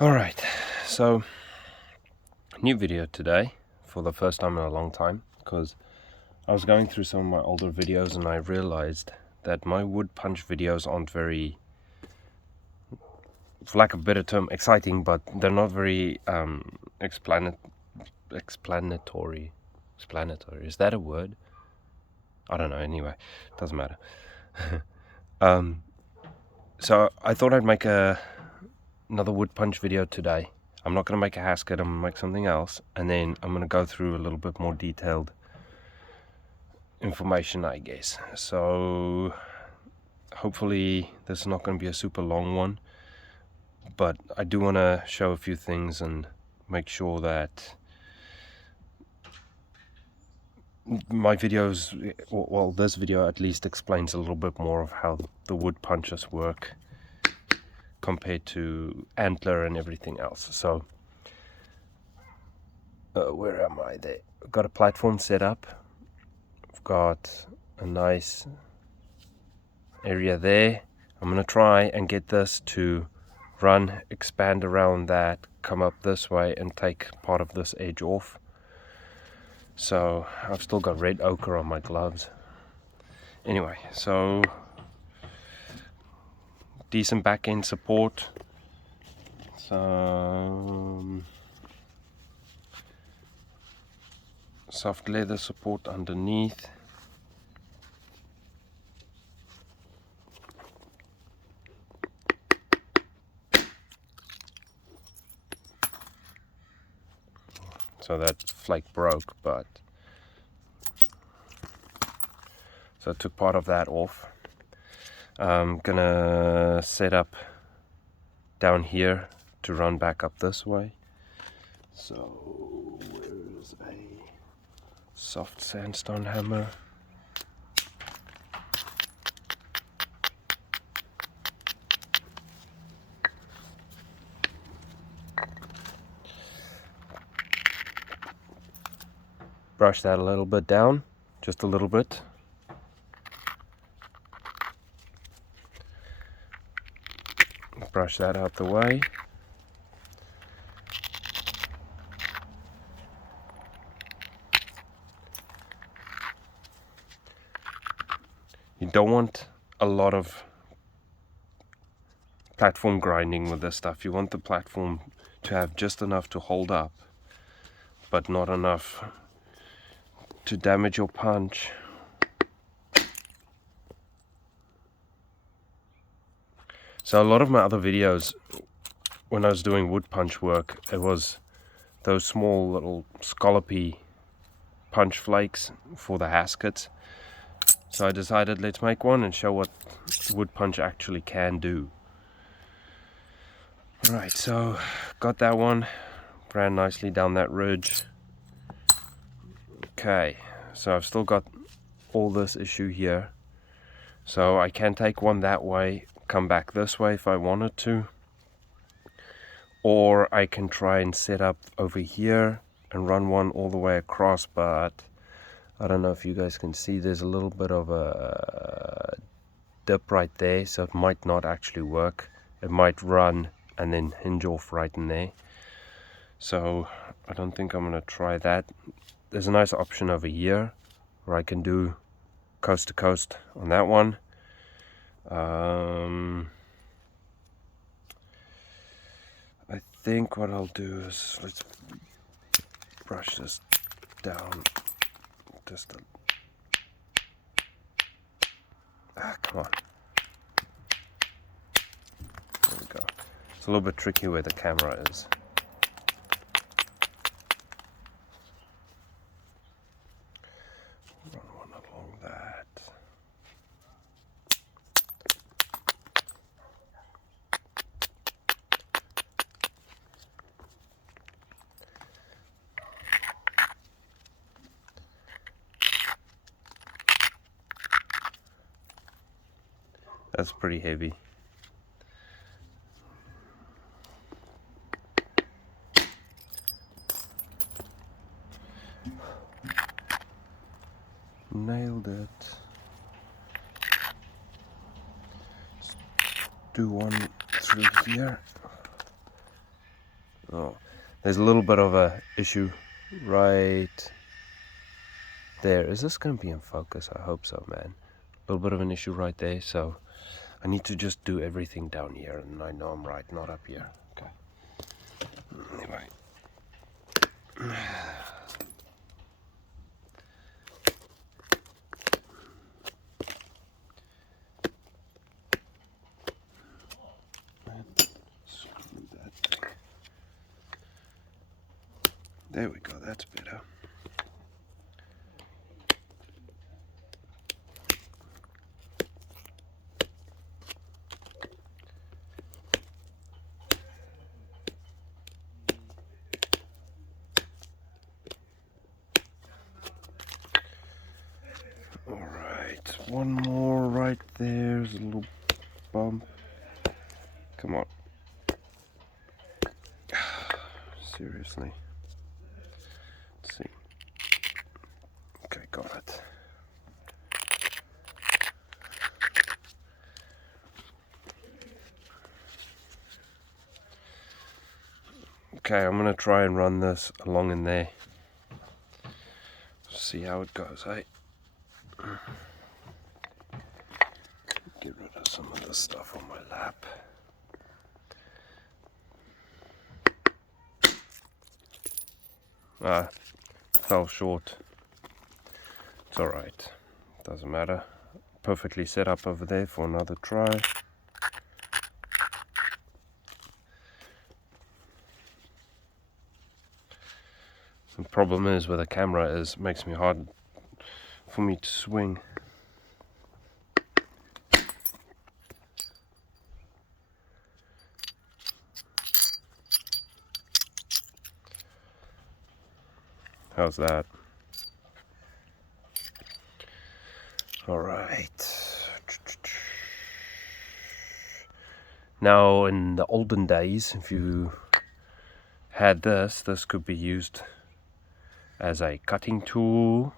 Alright, so new video today for the first time in a long time, because I was going through some of my older videos and I realized that my wood punch videos aren't very, for lack of a better term, exciting, but they're not very explanatory. Is that a word? I don't know, anyway, doesn't matter. So I thought I'd make another wood punch video today. I'm not going to make a hasket, I'm going to make something else, and then I'm going to go through a little bit more detailed information, I guess. So hopefully this is not going to be a super long one, but I do want to show a few things and make sure that my videos, well, this video at least explains a little bit more of how the wood punches work compared to antler and everything else. So where am I? There, I've got a platform set up. I've got a nice area there. I'm gonna try and get this to run, expand around that, come up this way and take part of this edge off. So I've still got red ochre on my gloves. Anyway, so decent back end support. Some soft leather support underneath. So that flake broke, but so I took part of that off. I'm gonna set up down here to run back up this way. So where is a soft sandstone hammer? Brush that a little bit down, just a little bit. Brush that out the way. You don't want a lot of platform grinding with this stuff. You want the platform to have just enough to hold up, but not enough to damage your punch. So a lot of my other videos, when I was doing wood punch work, it was those small little scallopy punch flakes for the haskets. So I decided, let's make one and show what wood punch actually can do. Right, so got that one, ran nicely down that ridge. Okay, so I've still got all this issue here. So I can take one that way, come back this way if I wanted to. Or I can try and set up over here and run one all the way across, but I don't know if you guys can see, there's a little bit of a dip right there, so it might not actually work. It might run and then hinge off right in there. So I don't think I'm going to try that. There's a nice option over here where I can do coast to coast on that one. I think what I'll do is, let's brush this down just come on. There we go. It's a little bit tricky where the camera is. Run one along that. That's pretty heavy. Nailed it. Just do one through here. Oh, there's a little bit of a issue right there. Is this going to be in focus? I hope so, man. A little bit of an issue right there, so I need to just do everything down here, and I know I'm right, not up here. Okay. Anyway. There we go, that's better. Alright, one more right there. There's a little bump. Come on. Seriously. Let's see. Okay, got it. Okay, I'm gonna try and run this along in there. See how it goes, eh? Get rid of some of the stuff on my lap. Fell short. It's alright. Doesn't matter. Perfectly set up over there for another try. The problem is with a camera is it makes me hard for me to swing. How's that? Alright. Now in the olden days, if you had this could be used as a cutting tool.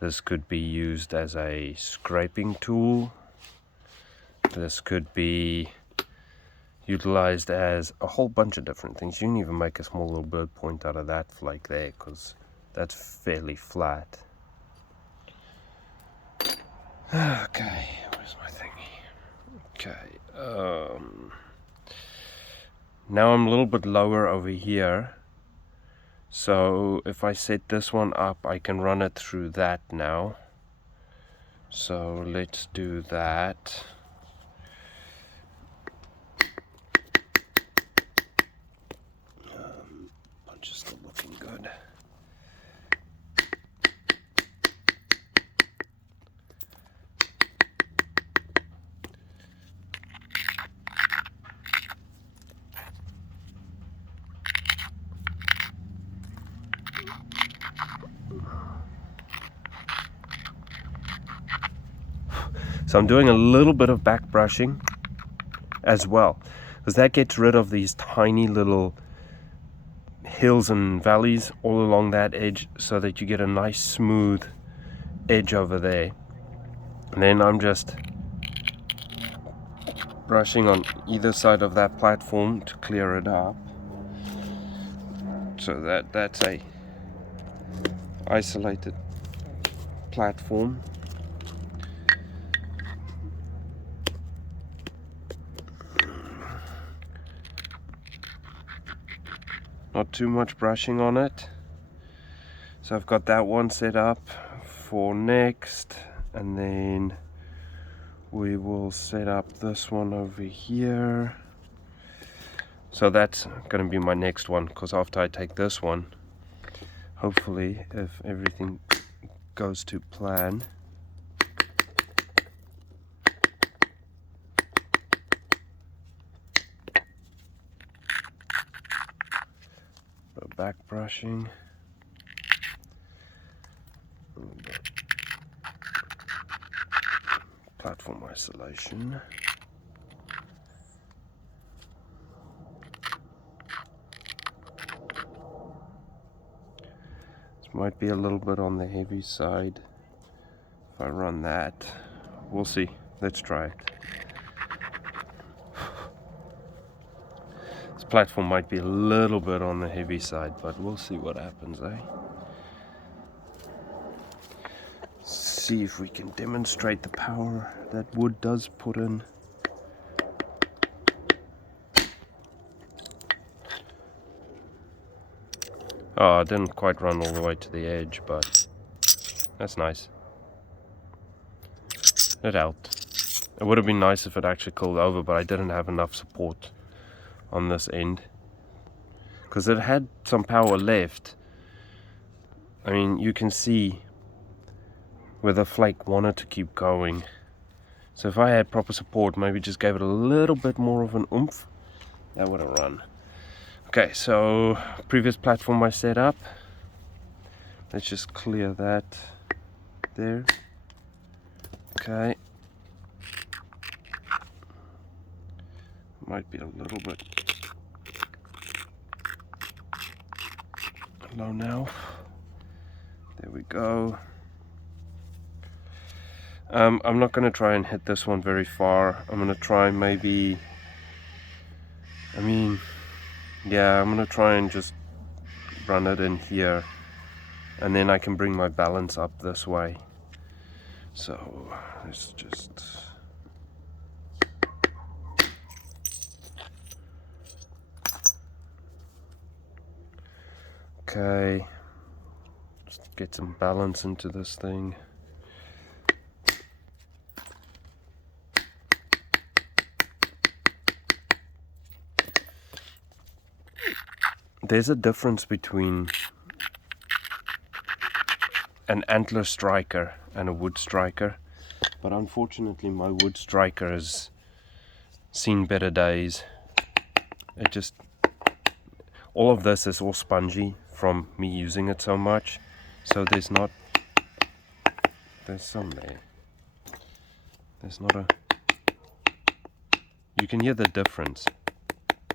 This could be used as a scraping tool. This could be utilized as a whole bunch of different things. You can even make a small little bird point out of that flake there, because that's fairly flat. Okay, where's my thingy? Okay, now I'm a little bit lower over here. So if I set this one up, I can run it through that now. So let's do that. Punch is still looking good. So I'm doing a little bit of back brushing as well, because that gets rid of these tiny little hills and valleys all along that edge, so that you get a nice smooth edge over there. And then I'm just brushing on either side of that platform to clear it up, so that's a isolated platform. Not too much brushing on it. So I've got that one set up for next, and then we will set up this one over here. So that's going to be my next one, because after I take this one, hopefully, if everything goes to plan, back brushing, platform isolation. This might be a little bit on the heavy side if I run that. We'll see. Let's try it. This platform might be a little bit on the heavy side, but we'll see what happens, eh? See if we can demonstrate the power that wood does put in. Oh, I didn't quite run all the way to the edge, but that's nice. It helped. It would have been nice if it actually curled over, but I didn't have enough support on this end. Because it had some power left. I mean, you can see where the flake wanted to keep going. So if I had proper support, maybe just gave it a little bit more of an oomph, that would have run. Okay, so previous platform I set up. Let's just clear that there. Okay. Might be a little bit low now. There we go. I'm not going to try and hit this one very far. I'm going to try maybe, yeah, I'm going to try and just run it in here, and then I can bring my balance up this way. So let's just, okay, just get some balance into this thing. There's a difference between an antler striker and a wood striker, but unfortunately my wood striker has seen better days. It just, all of this is all spongy from me using it so much, so there's some there. There's not a, you can hear the difference.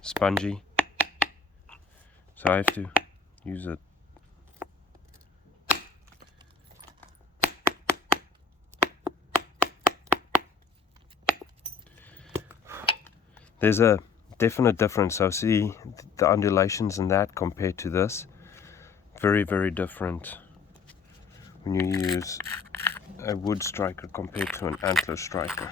Spongy. So I have to use it. There's a definite difference. So see the undulations in that compared to this. Very, very different when you use a wood striker compared to an antler striker.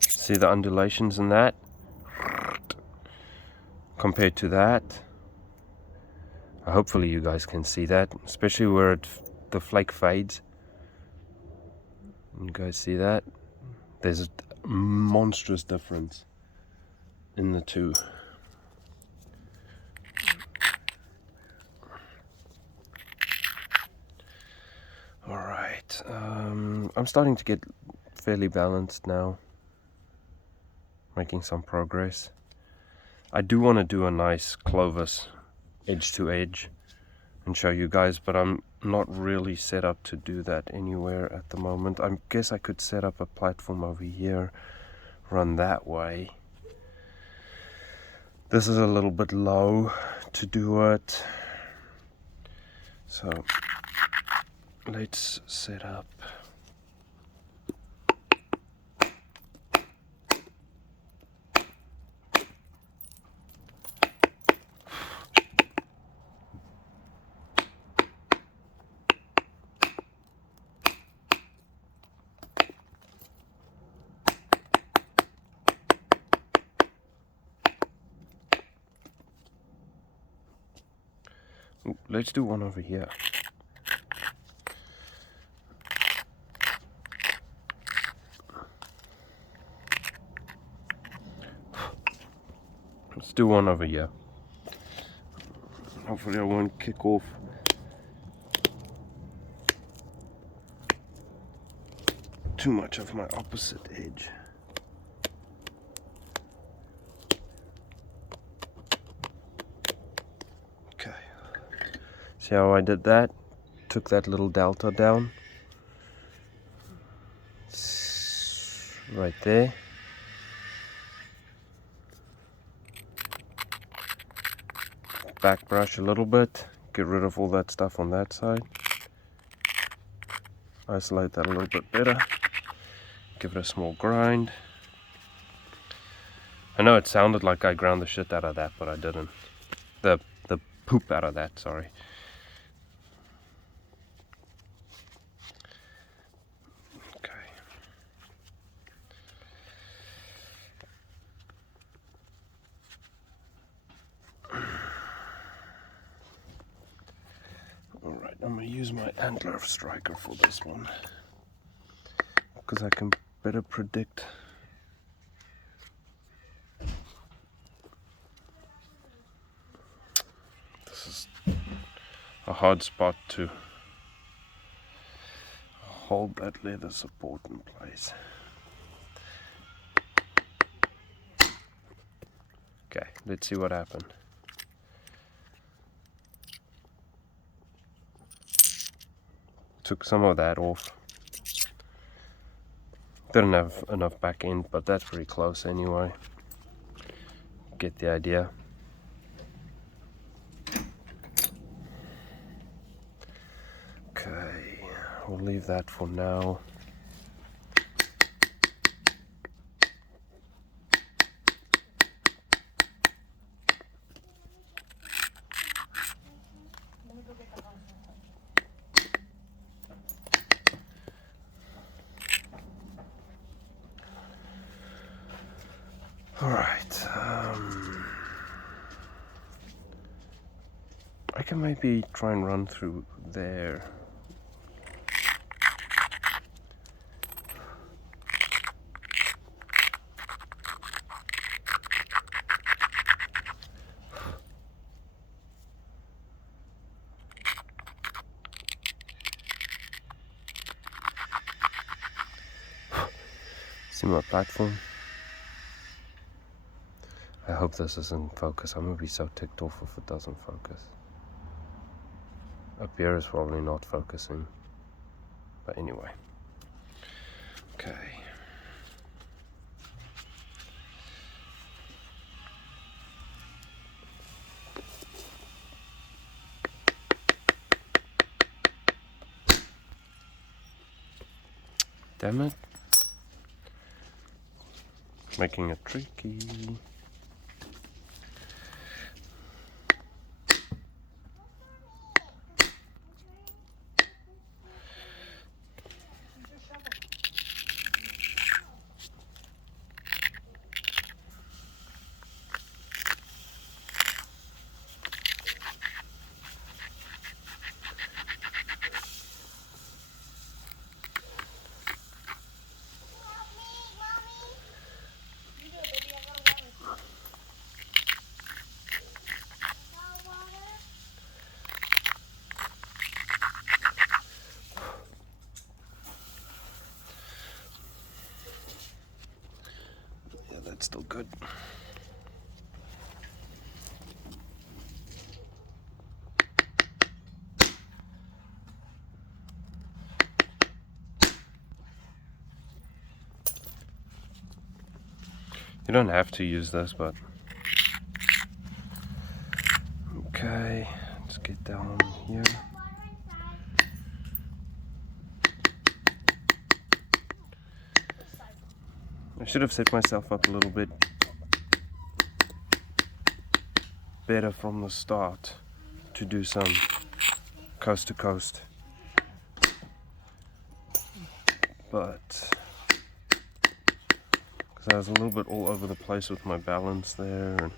See the undulations in that compared to that. Hopefully you guys can see that, especially where the flake fades. You guys see that? There's a monstrous difference in the two. Alright, I'm starting to get fairly balanced now. Making some progress. I do want to do a nice Clovis edge to edge and show you guys, but I'm not really set up to do that anywhere at the moment. I guess I could set up a platform over here, run that way. This is a little bit low to do it, so let's set up. Let's do one over here. Let's do one over here. Hopefully I won't kick off too much of my opposite edge. Okay. See how I did that? Took that little delta down. Right there. Back brush a little bit, get rid of all that stuff on that side. isolate that a little bit better, give it a small grind. I know it sounded like I ground the shit out of that, but I didn't. The poop out of that, sorry. Okay. Alright, I'm going to use my antler striker for this one, because I can better predict this is a hard spot to hold that leather support in place. Okay, let's see what happened. Took some of that off. Didn't have enough back end, but that's pretty close anyway. Get the idea. Okay, we'll leave that for now. Alright, I can maybe try and run through there. See my platform? I hope this is in focus. I'm gonna be so ticked off if it doesn't focus. Up here is probably not focusing. But anyway. Okay. Damn it. Making it tricky. That's still good. You don't have to use this, but okay, let's get down here. I should have set myself up a little bit better from the start to do some coast to coast, but because I was a little bit all over the place with my balance there, and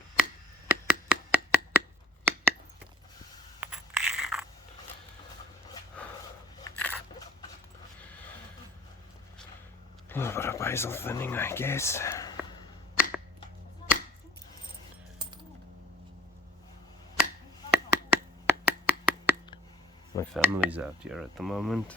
a little bit of basal thinning, I guess. My family's out here at the moment.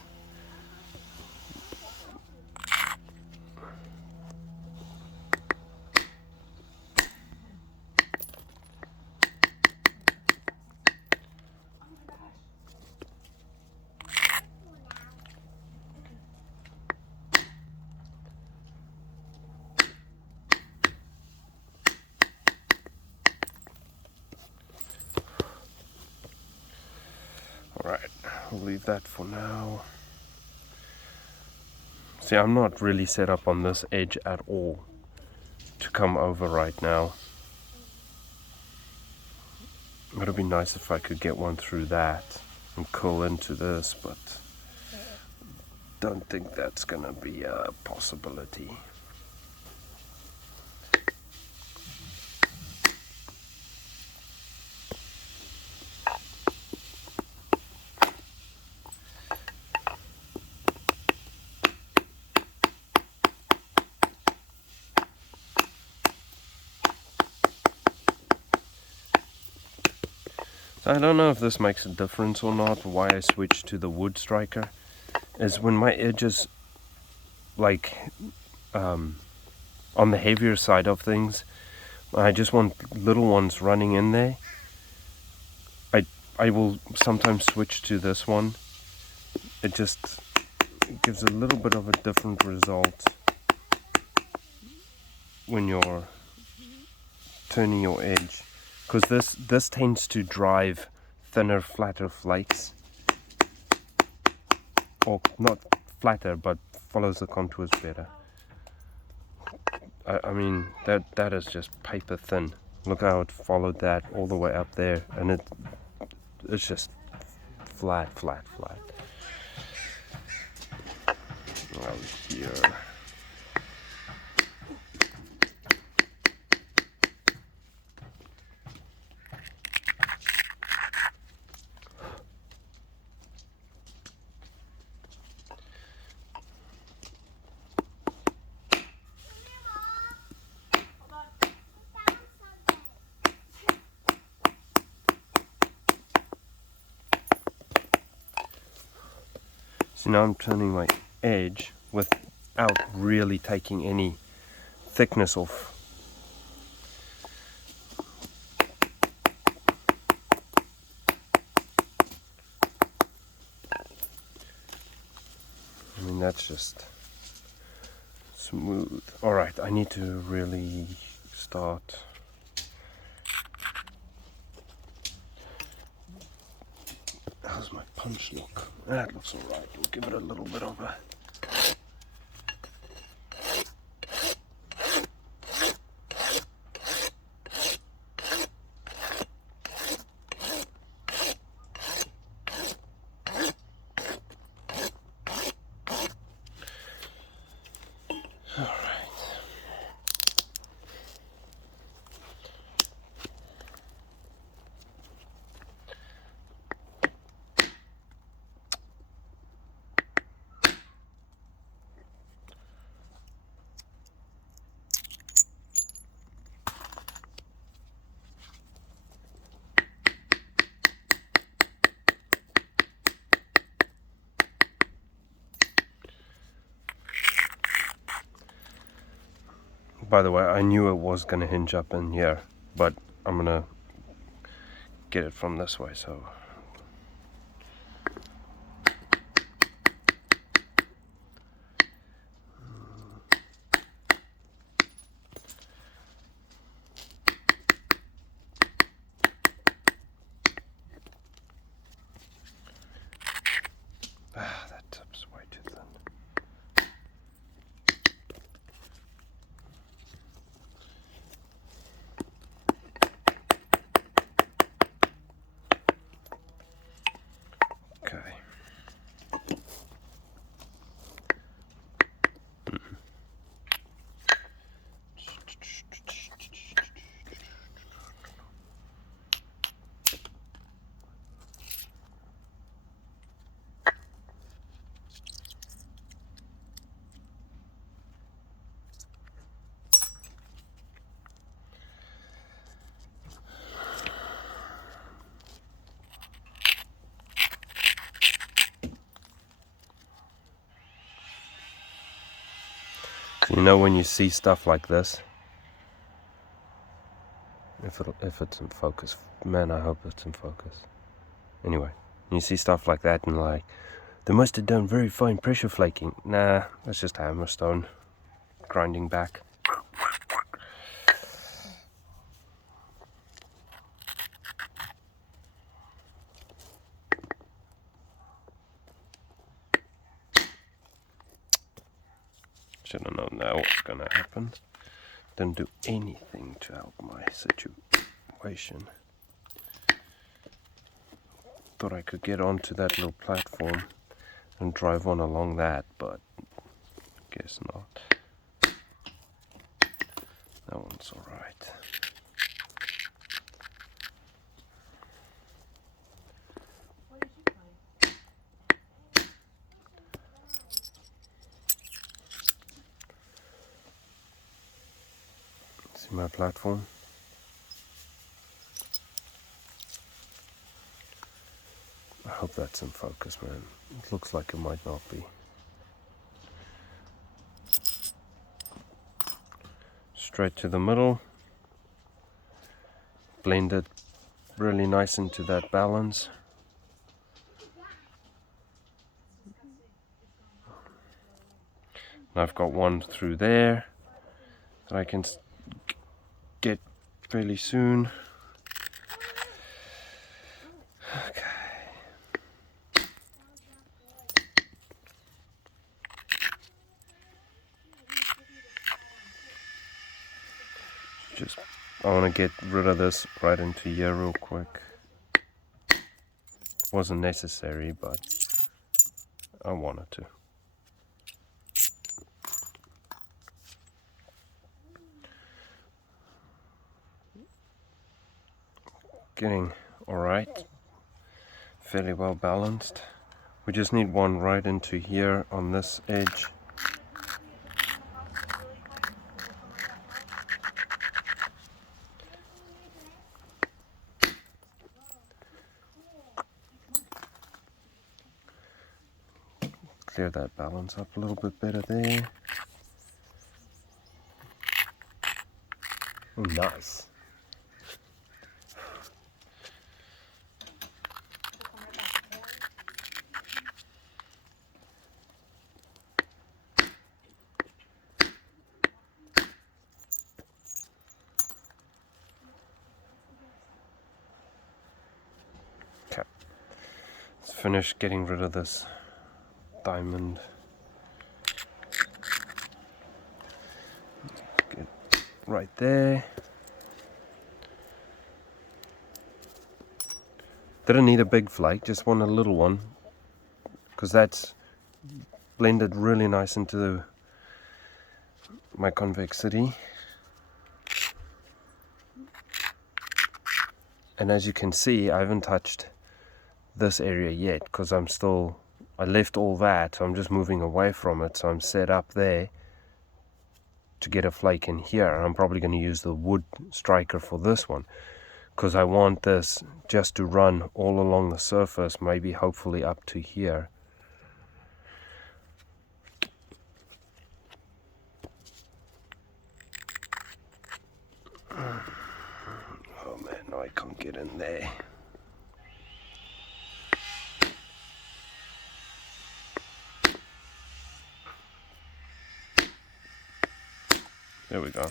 Alright, we'll leave that for now. See, I'm not really set up on this edge at all to come over right now. It would be nice if I could get one through that and curl into this, but don't think that's gonna be a possibility. I don't know if this makes a difference or not. Why I switched to the wood striker is when my edges, like on the heavier side of things, I just want little ones running in there. I will sometimes switch to this one. It just gives a little bit of a different result when you're turning your edge, because this tends to drive thinner, flatter flakes, or not flatter, but follows the contours better. I mean that is just paper thin. Look how it followed that all the way up there, and it's just flat. Oh, here. So now I'm turning my edge without really taking any thickness off. I mean, that's just smooth. Alright, I need to really start. How's my punch look? That looks alright. We'll give it a little bit of a... By the way, I knew it was going to hinge up in here, but I'm going to get it from this way, so... that tip's way too thin. Okay. You know when you see stuff like this, if it's in focus, man, I hope it's in focus. Anyway, you see stuff like that and like, they must have done very fine pressure flaking. Nah, that's just hammerstone grinding back. Should have known that was gonna happen. Didn't do anything to help my situation. Thought I could get onto that little platform and drive on along that, but guess not. That one's alright. See my platform? I hope that's in focus, man. It looks like it might not be. Straight to the middle. Blend it really nice into that balance. And I've got one through there that I can get fairly soon. Okay. I want to get rid of this right into here real quick. Wasn't necessary, but I wanted to. Getting alright, fairly well balanced. We just need one right into here on this edge. Clear that balance up a little bit better there. Oh, nice. Okay, let's finish getting rid of this diamond. Get right there. Didn't need a big flake, just want a little one, because that's blended really nice into my convexity. And as you can see, I haven't touched this area yet, because I left all that, so I'm just moving away from it, so I'm set up there to get a flake in here. I'm probably going to use the wood striker for this one, because I want this just to run all along the surface, maybe hopefully up to here. Oh man, no, I can't get in there. There we go.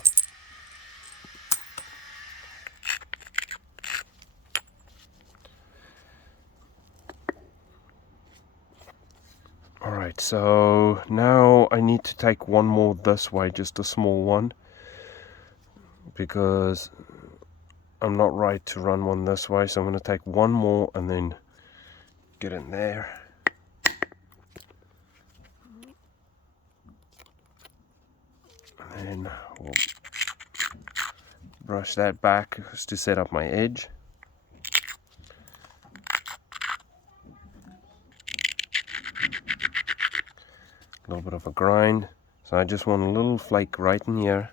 Alright, so now I need to take one more this way, just a small one, because I'm not right to run one this way, so I'm going to take one more and then get in there. And then we'll brush that back just to set up my edge. A little bit of a grind, so I just want a little flake right in here.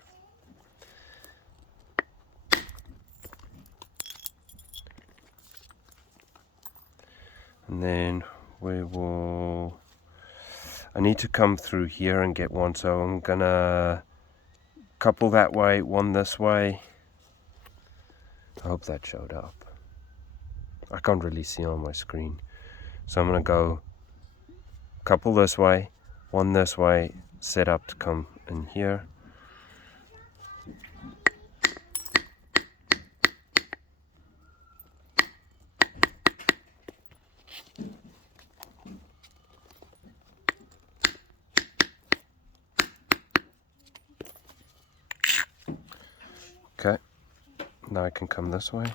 And then I need to come through here and get one, so I'm gonna couple that way, one this way. I hope that showed up. I can't really see on my screen, so I'm gonna go couple this way, one this way, set up to come in here. Okay, now I can come this way.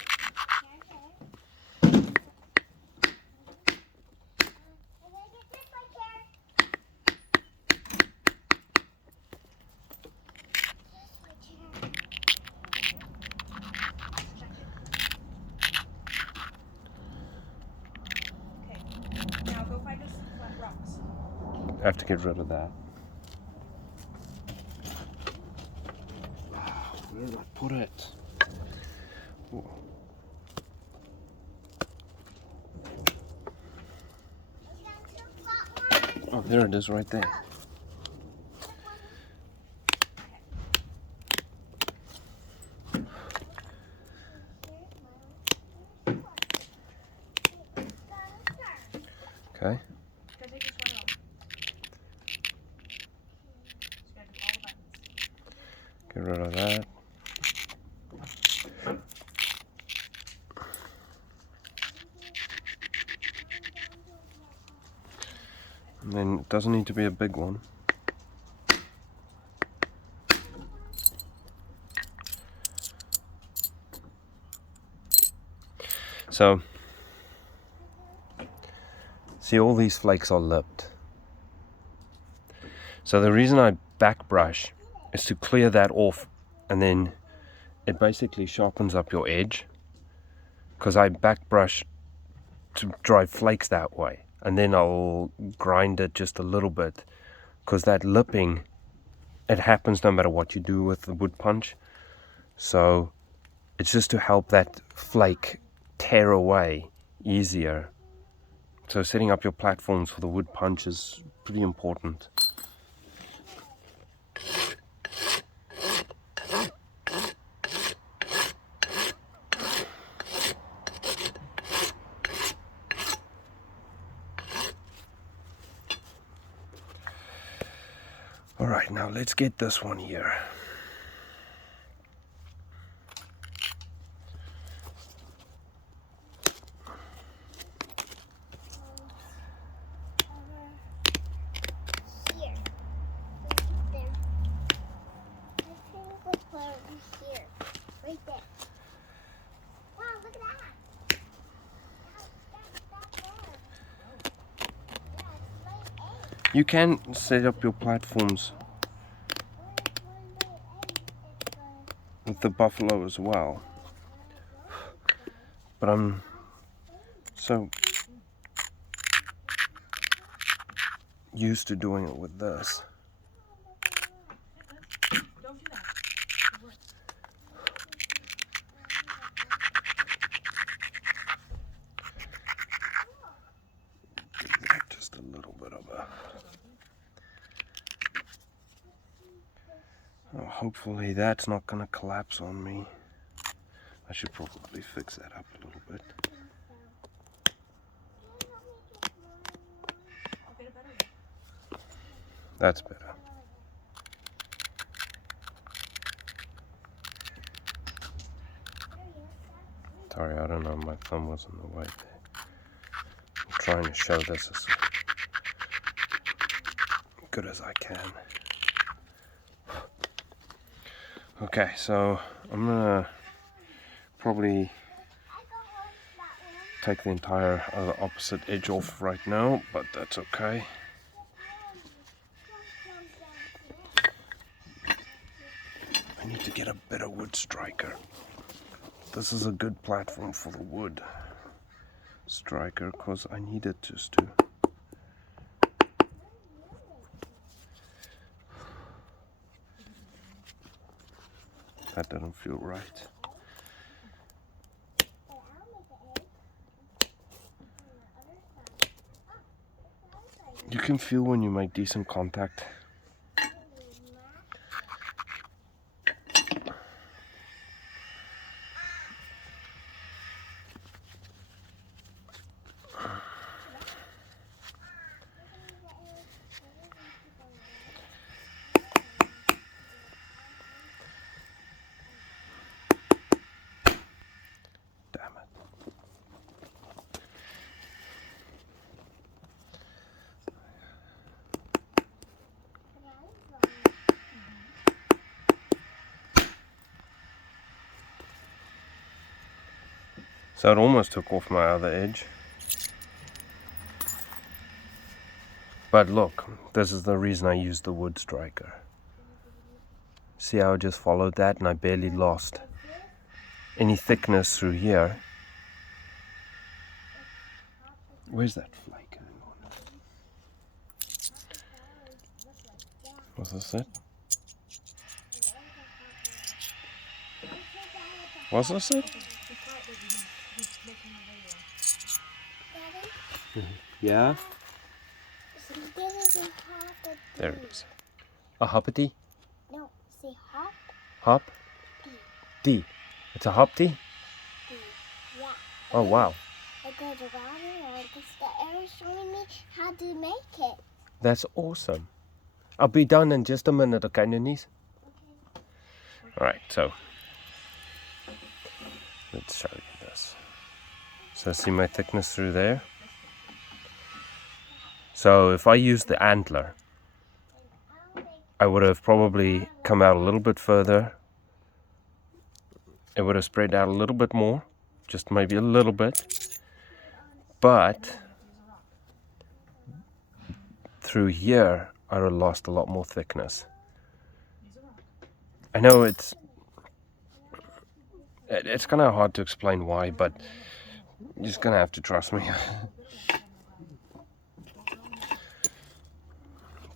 Now go find us some flat rocks. I have to get rid of that. Where did I put it? Ooh. Oh, there it is right there. Okay. Get rid of that. And then it doesn't need to be a big one. So, see, all these flakes are lipped. So the reason I back brush is to clear that off, and then it basically sharpens up your edge, because I back brush to drive flakes that way, and then I'll grind it just a little bit, because that lipping, it happens no matter what you do with the wood punch. So it's just to help that flake tear away easier. So setting up your platforms for the wood punch is pretty important. Alright, now let's get this one here. You can set up your platforms with the buffalo as well, but I'm so used to doing it with this. Don't do that. Just a little bit of a... Oh, hopefully that's not going to collapse on me. I should probably fix that up a little bit. That's better. Sorry, I don't know, my thumb was in the way there. I'm trying to show this as good as I can. Okay, so I'm gonna probably take the entire other opposite edge off right now, but that's okay. I need to get a better wood striker. This is a good platform for the wood striker because I need it just to... That doesn't feel right. You can feel when you make decent contact. So it almost took off my other edge. But look, this is the reason I used the wood striker. See how I just followed that and I barely lost any thickness through here. Where's that flake? Hang on. Was this it? Was this it? Yeah? There it is. A hoppity? No, say hop. Hop? D. It's a hop D? D. Yeah. Oh, wow. It goes around and around because the air is showing me how to make it. That's awesome. I'll be done in just a minute, okay, Ninies? Okay. Alright, so let's show you this. So see my thickness through there? So if I used the antler, I would have probably come out a little bit further. It would have spread out a little bit more, just maybe a little bit. But through here, I would have lost a lot more thickness. I know it's kind of hard to explain why, but you're just gonna have to trust me.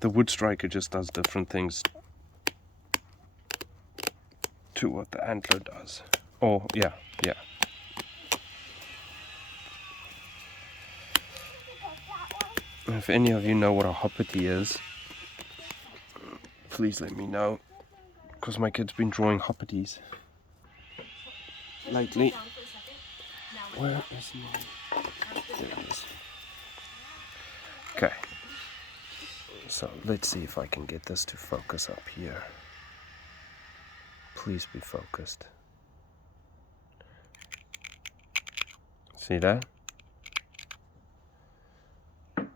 The wood striker just does different things to what the antler does. Oh, yeah. And if any of you know what a hoppity is, please let me know, because my kid's been drawing hoppities lately. Where is my... There it is. Okay. So let's see if I can get this to focus up here. Please be focused. See that? That's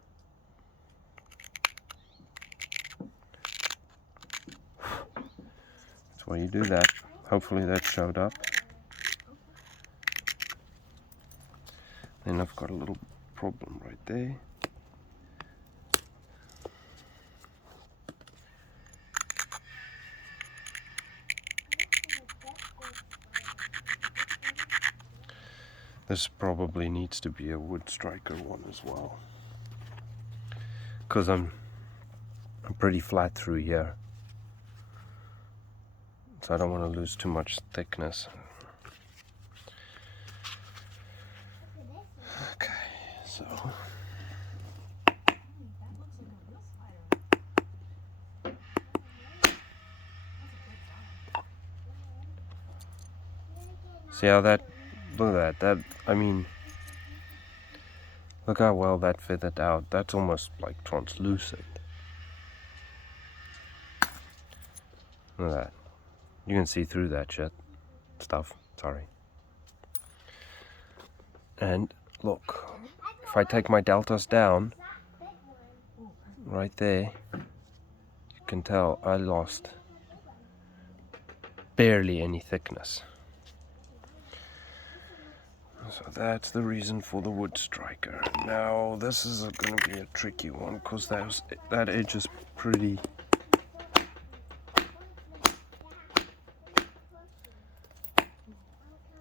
why you do that. Hopefully that showed up. Then I've got a little problem right there. This probably needs to be a wood striker one as well, because I'm pretty flat through here, so I don't want to lose too much thickness. Okay, so see how that, look at that, I mean, look how well that feathered out. That's almost like translucent. Look at that. You can see through that stuff, sorry. And look, if I take my deltas down, right there, you can tell I lost barely any thickness. So that's the reason for the wood striker. Now this is going to be a tricky one, because that edge is pretty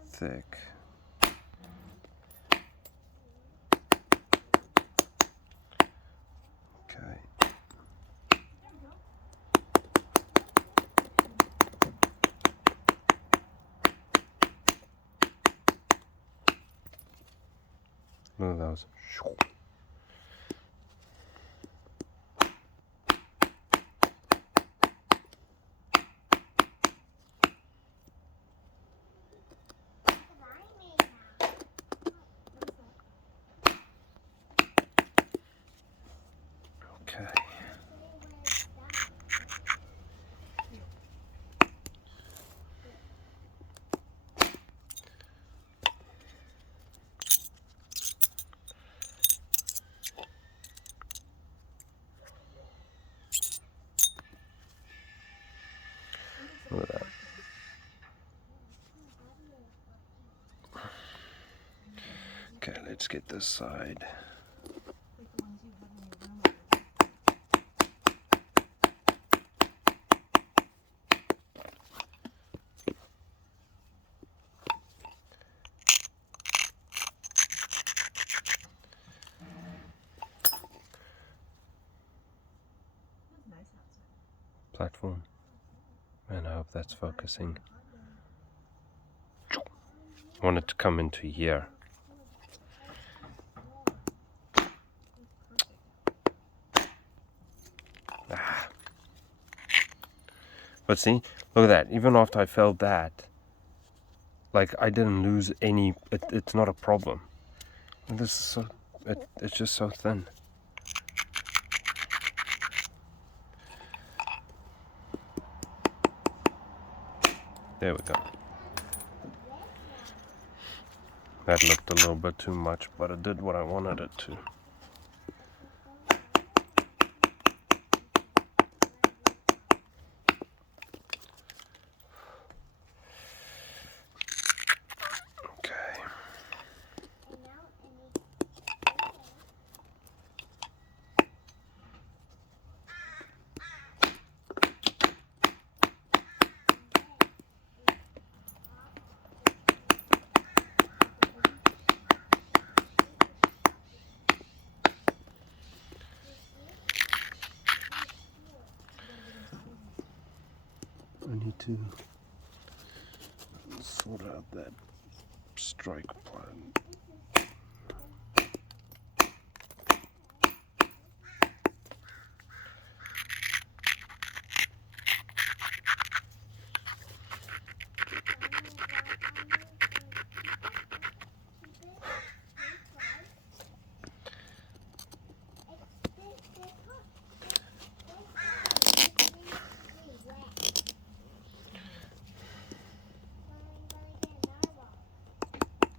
thick. Okay. Look at those. Okay. let's get this side. Like the ones you have in your room. That's nice outside. Platform. And I hope that's focusing. I want it to come into here. Ah. But see, look at that. Even after I felt that, like I didn't lose any. It's not a problem. And this is so. It's just so thin. There we go. That looked a little bit too much, but it did what I wanted it to. Okay. I need to sort out that strike plan.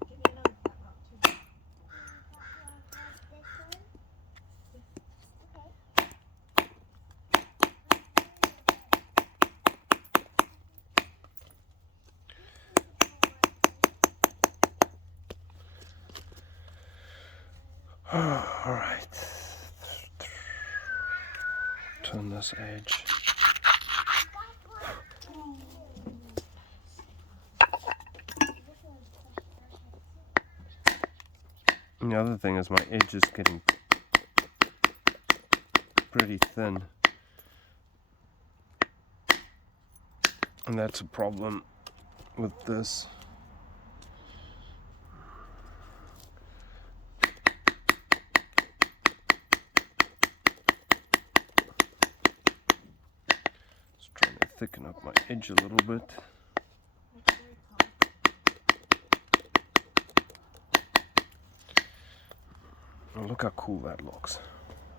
Give me another flat rock too. All right. Turn this edge. And the other thing is my edge is getting pretty thin. And that's a problem with this. Just trying to thicken up my edge a little bit. That's very common. Oh, look how cool that looks.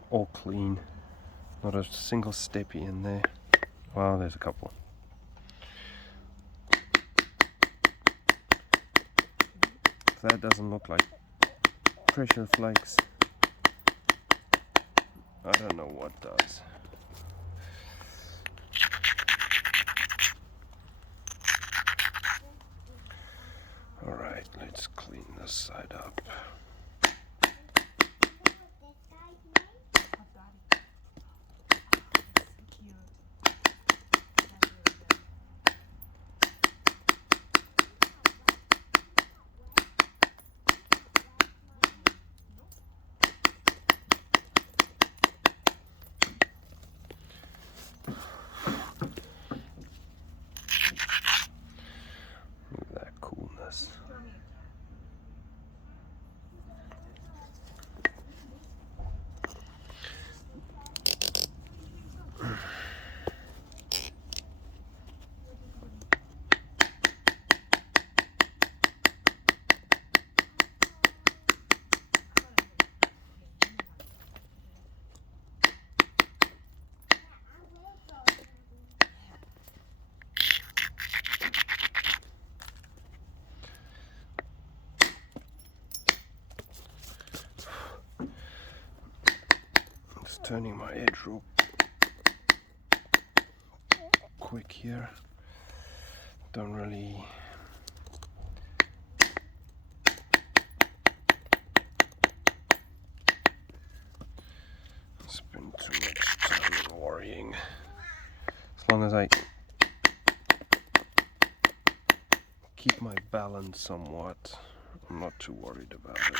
All clean. Not a single steppy in there. Well, there's a couple. If that doesn't look like pressure flakes, I don't know what does. Alright, let's clean this side up. I've got it. So cute. That's really good. Look at that coolness. Throw me a Just turning my edge real quick here. Don't really worrying. As long as I keep my balance somewhat, I'm not too worried about it.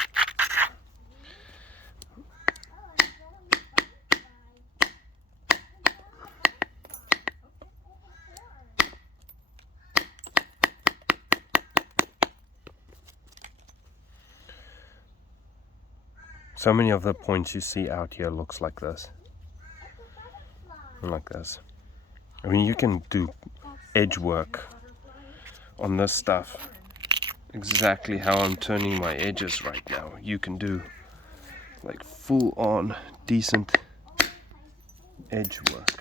So many of the points you see out here looks like this. And like this. I mean, you can do edge work on this stuff exactly how I'm turning my edges right now. You can do like full on decent edge work.